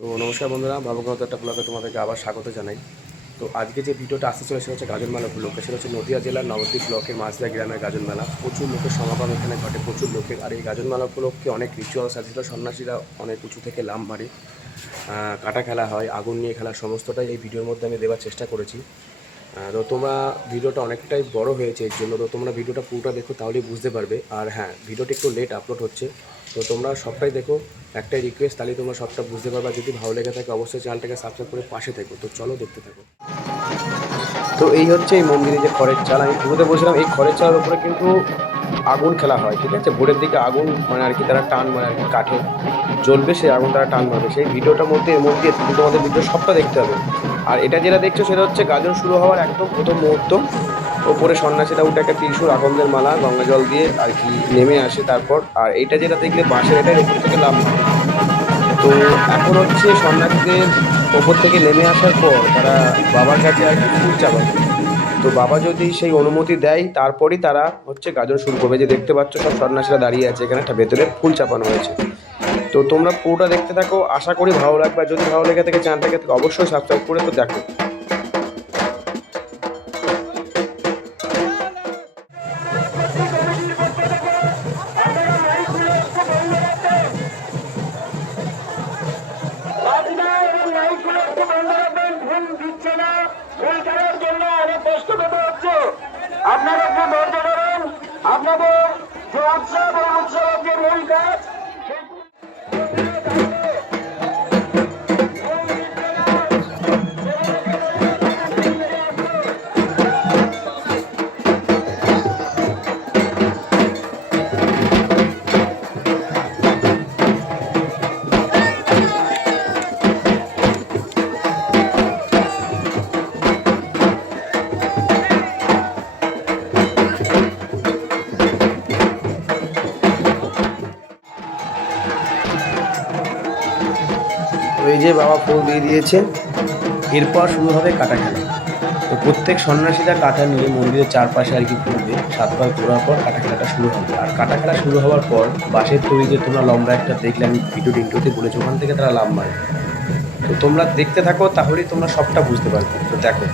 তো নমস্কার বন্ধুরা, ভাবগত একটা ব্লগে তোমাদেরকে আবার স্বাগত জানাই। তো আজকে যে ভিডিওটা আসতে চলে সেটা হচ্ছে গাজন মেলা উপলক্ষে। সেটা হচ্ছে নদীয়া জেলার নবদ্বীপ ব্লকের মাঝদিয়া গ্রামের গাজন মেলা। প্রচুর লোকের সমাগম এখানে ঘটে, প্রচুর লোকের। আর এই গাজন মেলা উপলক্ষে অনেক রিচুয়ালস আছে, সেটা সন্ন্যাসীরা অনেক উঁচু থেকে লাফ মারে, কাটা খেলা হয়, আগুন নিয়ে খেলা, সমস্তটাই এই ভিডিওর মধ্যে আমি দেওয়ার চেষ্টা করেছি। তো তোমরা ভিডিওটা অনেকটাই বড় হয়েছে, এর জন্য তো তোমরা ভিডিওটা পুরোটা দেখো, তাহলেই বুঝতে পারবে। আর হ্যাঁ, ভিডিওটা একটু লেট আপলোড হচ্ছে, তো তোমরা সবটাই দেখো। একটাই রিকোয়েস্ট, তাহলে তোমরা সবটা বুঝতে পারবে। যদি ভালো লেগে থাকে অবশ্যই চ্যানেলটাকে সাবস্ক্রাইব করে পাশে থেকো। তো চলো দেখতে থাকো। তো এই হচ্ছে এই মন্দিরে যে খড়ের চাল, আমি শুরুতে বলছিলাম এই খড়ের চালের উপরে কিন্তু আগুন খেলা হয়, ঠিক আছে। ভোরের দিকে আগুন মানে আর কি তারা টান মানে আর কি কাঠে জ্বলবে, সেই আগুন তারা টান মারবে। সেই ভিডিওটার মধ্যে এর মধ্যে তুমি তোমাদের ভিডিও সবটা দেখতে হবে। আর এটা যেটা দেখছো সেটা হচ্ছে গাজন শুরু হওয়ার একদম প্রথম মুহূর্ত। ওপরে সন্ন্যাসীরা উঠে একটা ত্রিশূল, আকন্দের মালা, গঙ্গা জল দিয়ে আর কি নেমে আসে তারপর। আর এইটা যেটা দেখলে বাঁশের, এটাই ওপর থেকে লাফ মারে। তো এখন হচ্ছে সন্ন্যাসীদের ওপর থেকে নেমে আসার পর তারা বাবার কাছে আর কি ফুল চাপাবে। তো বাবা যদি সেই অনুমতি দেয় তারপরই তারা হচ্ছে গাজন শুরু করবে। যে দেখতে পাচ্ছ সব সন্ন্যাসীরা দাঁড়িয়ে আছে, এখানে একটা ভেতরে ফুল চাপানো হয়েছে। তো তোমরা পুরোটা দেখতে থাকো, আশা করি ভালো লাগবে। আর যদি ভালো লেগে থাকে চ্যানেলটাকে অবশ্যই সাবস্ক্রাইব করে তো দেখো। আপনারা একটু ধৈর্য ধরুন। আপনাদের যে উৎসব এই উৎসবের যে মূল কাজ তো এই যে বাবা ফুল দিয়ে দিয়েছে, এরপর শুরু হবে কাটা খেলা। তো প্রত্যেক সন্ন্যাসীরা কাটা নিয়ে মন্দিরের চারপাশে আর কি ঘুরবে, 7 বার ঘোরার পর কাটা খেলাটা শুরু হবে। আর কাটা খেলা শুরু হওয়ার পর বাঁশের তৈরি যে তোমরা লম্বা একটা দেখলে, আমি ভিডিওর ইন্ট্রোতে বলেছি, ওখান থেকে তারা লাফ মারে। তো তোমরা দেখতে থাকো, তাহলেই তোমরা সবটা বুঝতে পারবে। তো দেখো।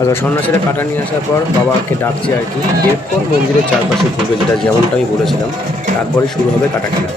আচ্ছা, সন্ন্যাসীরা কাটা নিয়ে আসার পর বাবাকে ডাকছে আর কি। এরপর মন্দিরের চারপাশে ঘুরবে, যেটা যেমনটা আমি বলেছিলাম। তারপরে শুরু হবে কাটা খেলা।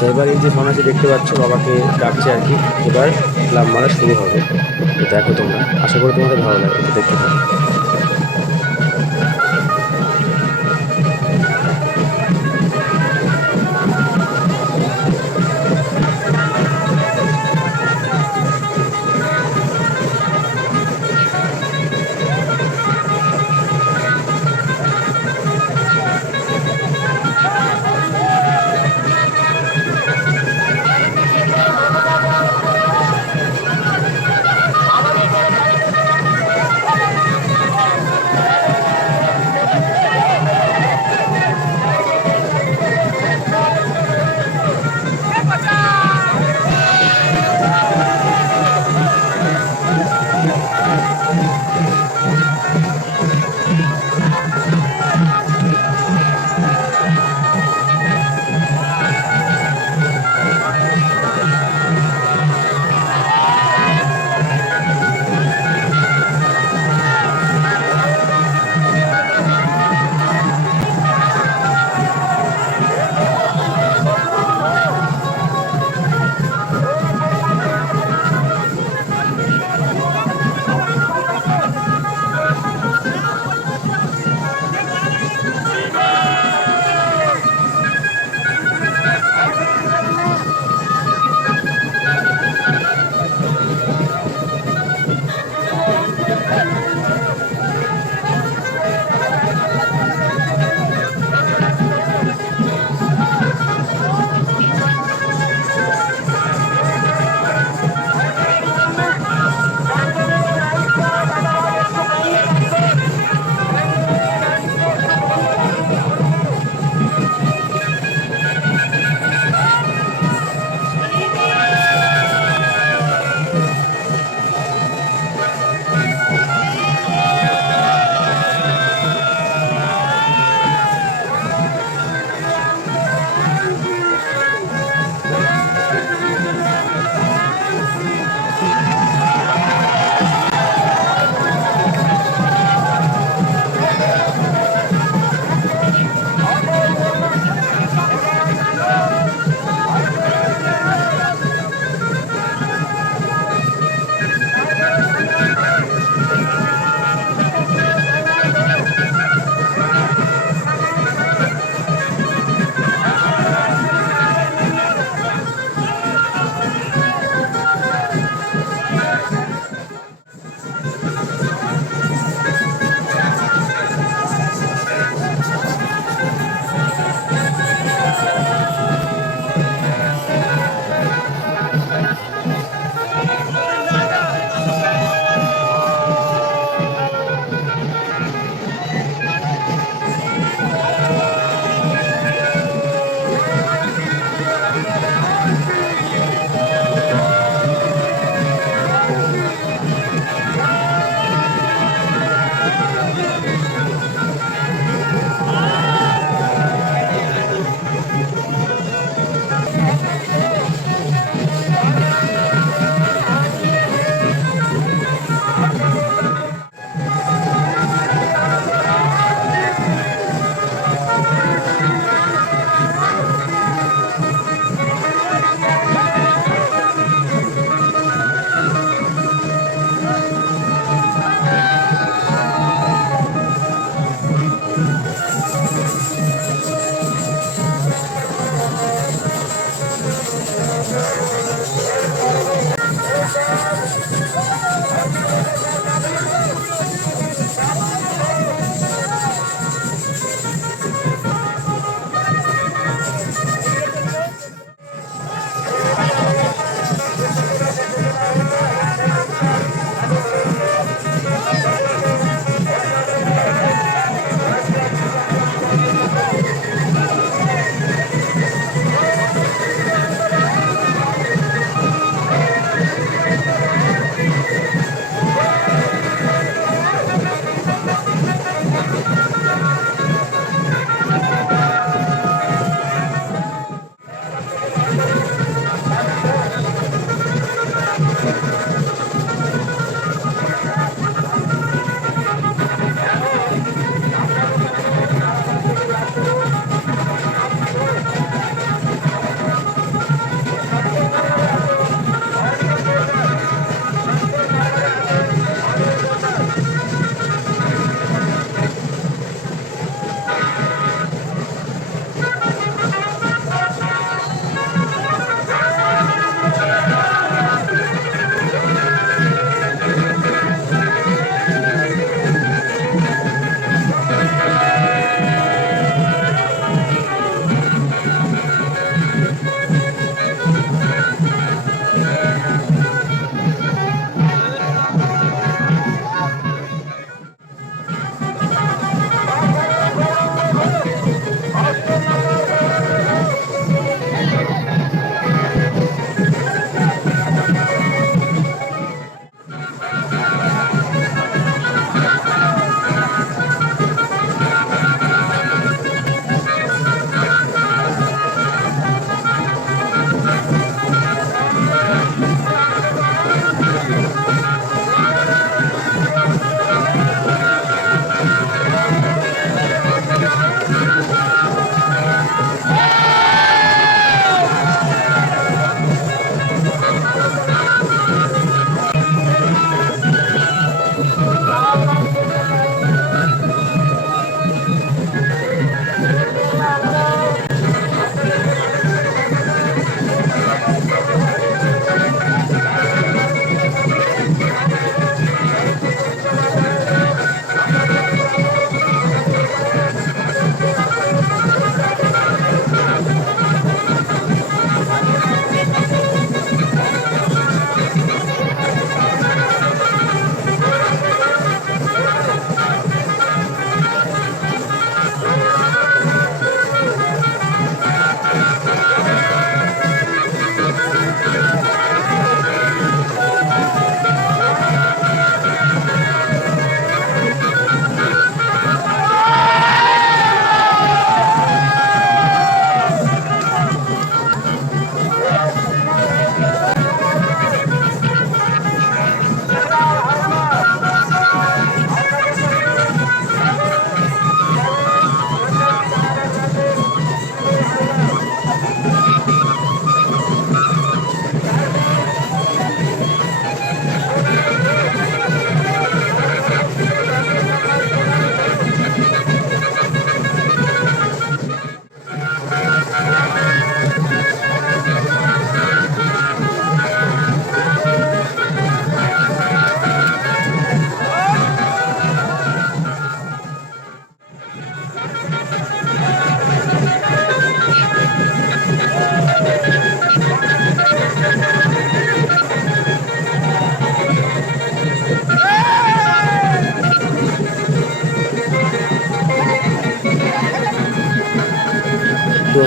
আচ্ছা, এবার এই যে সন্ন্যাসী দেখতে পাচ্ছ বাবাকে ডাকছে আর কি, এবার লাফ মারা শুরু হবে। তো দেখো তোমরা, আশা করি তোমাদের ভালো লাগে, তো দেখতে থাকো।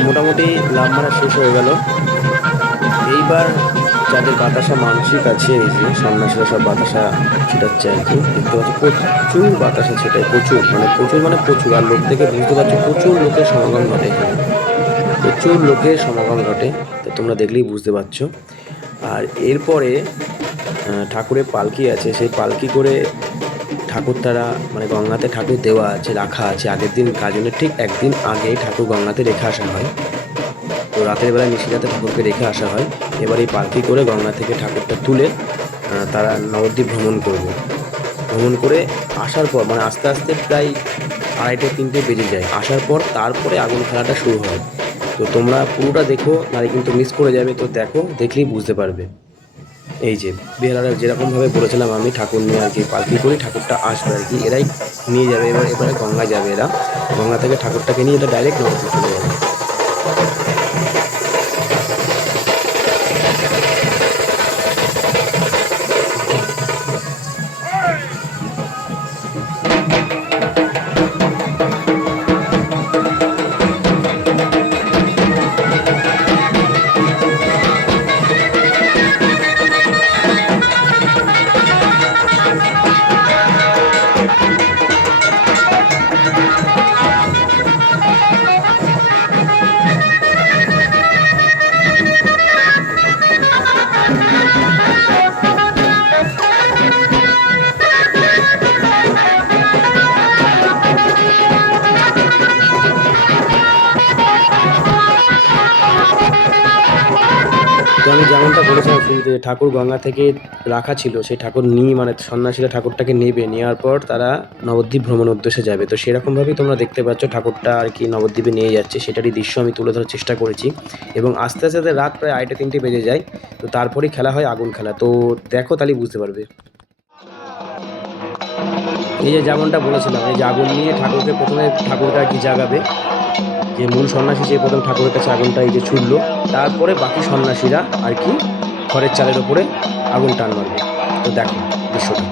মোটামুটি লাভ মারা শেষ হয়ে গেল। এইবার যাদের বাতাসা মানসিক আছে, এই যে সন্ন্যাসীরা সব বাতাসা ছিটাচ্ছে আর কি, দেখতে পাচ্ছ প্রচুর বাতাসা ছিটায়, প্রচুর মানে প্রচুর। আর লোক থেকে বুঝতে পারছো প্রচুর লোকের সমাগম ঘটে এখানে, প্রচুর লোকের সমাগম ঘটে, তো তোমরা দেখলেই বুঝতে পারছো। আর এরপরে ঠাকুরের পালকি আছে, সেই পালকি করে ঠাকুর তারা মানে গঙ্গাতে ঠাকুর দেওয়া আছে, রাখা আছে। আগের দিন গাজনের ঠিক একদিন আগেই ঠাকুর গঙ্গাতে রেখে আসা হয়। তো রাতের বেলায় নিশিরাতে ঠাকুরকে রেখে আসা হয়। এবার এই পালকি করে গঙ্গা থেকে ঠাকুরটা তুলে তারা নবদ্বীপ ভ্রমণ করে আসার পর মানে আস্তে আস্তে প্রায় 2:30-3টে বেজে যায়। আসার পর তারপরে আগুন খেলাটা শুরু হয়। তো তোমরা পুরোটা দেখো, নাহলে কিন্তু মিস করে যাবে। তো দেখো, দেখলেই বুঝতে পারবে। এই যে বেহালারা যেরকমভাবে বলেছিলাম আমি, ঠাকুর নিয়ে আর কি পালকি করে ঠাকুরটা আসবে আর কি, এরাই নিয়ে যাবে। এবারে গঙ্গায় যাবে এরা, গঙ্গা থেকে ঠাকুরটাকে নিয়ে এটা ডাইরেক্ট নবদ্বীপ চলে যাবে। তো আমি যেমনটা বলেছিলাম শুরুতে, ঠাকুর গঙ্গা থেকে রাখা ছিল, সেই ঠাকুর নিয়ে মানে সন্ন্যাসীরা ঠাকুরটাকে নেবে, নেওয়ার পর তারা নবদ্বীপ ভ্রমণ উদ্দেশ্যে যাবে। তো সেরকমভাবেই তোমরা দেখতে পাচ্ছ ঠাকুরটা আর কি নবদ্বীপে নিয়ে যাচ্ছে, সেটারই দৃশ্য আমি তুলে ধরার চেষ্টা করেছি। এবং আস্তে আস্তে রাত প্রায় 2:30-3টে বেজে যায়। তো তারপরেই খেলা হয় আগুন খেলা। তো দেখো, তাহলেই বুঝতে পারবে। এই যে যেমনটা বলেছিলাম, এই যে আগুন নিয়ে ঠাকুরকে প্রথমে ঠাকুরকে আর কি জাগাবে, যে মূল সন্ন্যাসী যে প্রথম ঠাকুরের কাছে আগুনটা এই যে ছুড়লো, তারপরে বাকি সন্ন্যাসীরা আর কি খড়ের চালের ওপরে আগুন টান মারবে। তো দেখো দৃশ্যটা।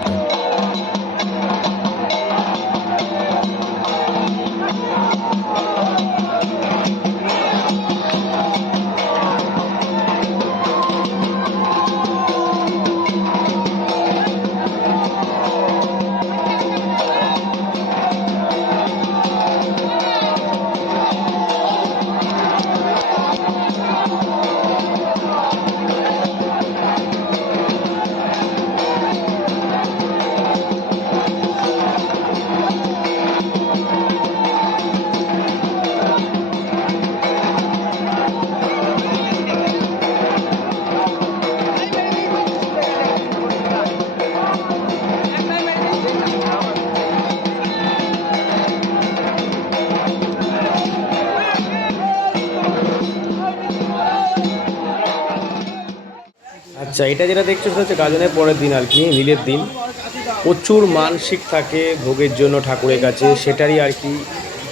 আচ্ছা, এটা যেটা দেখছো সেটা হচ্ছে গাজনের পরের দিন আর কি, নীলের দিন। প্রচুর মানসিক থাকে ভোগের জন্য ঠাকুরের কাছে, সেটারই আর কি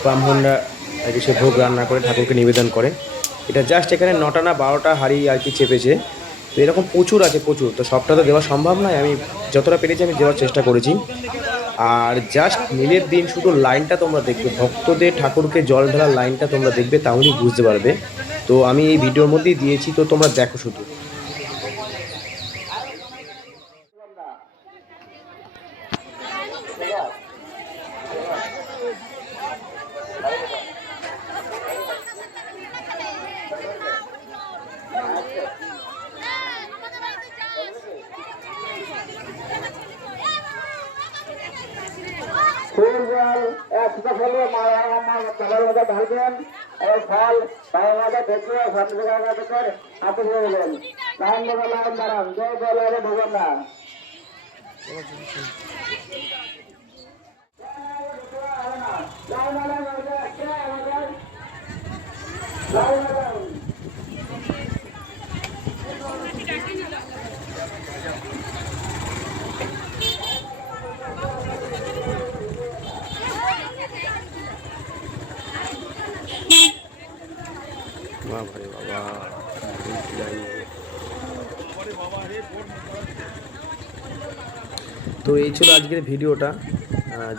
ব্রাহ্মণরা আর কি সে ভোগ রান্না করে ঠাকুরকে নিবেদন করে। এটা জাস্ট এখানে 9টা না 12টা হাঁড়ি আর কি চেপেছে। তো এরকম প্রচুর আছে, প্রচুর। তো সবটা তো দেওয়া সম্ভব নয়, আমি যতটা পেরেছি আমি দেওয়ার চেষ্টা করেছি। আর জাস্ট নীলের দিন শুধু লাইনটা তোমরা দেখবে, ভক্তদের ঠাকুরকে জল ঢালার লাইনটা তোমরা দেখবে, তাহলেই বুঝতে পারবে। তো আমি এই ভিডিওর মধ্যেই দিয়েছি, তো তোমরা দেখো শুধু। ফুল জল একশো ফলে মায়ের মধ্যে ঢালবেন এবং ফল পায়ের মধ্যে ঢেকে সন্ধ্যেবেলা থেকে হাতে দিয়ে দেবেন। লাইন দেবে, লাইন দাঁড়ান, জয় জয় ভগবান না। বাবারে বাবা, তো এই ছিল আজকের ভিডিওটা।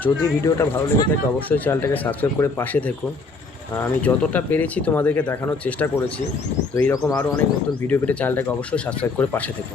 যদি ভিডিওটা ভালো লেগে থাকে অবশ্যই চ্যানেলটাকে সাবস্ক্রাইব করে পাশে থেকো। আমি যতটা পেরেছি তোমাদেরকে দেখানোর চেষ্টা করেছি। তো এইরকম আরও অনেক নতুন ভিডিও পেতে চ্যানেলটাকে অবশ্যই সাবস্ক্রাইব করে পাশে থেকো।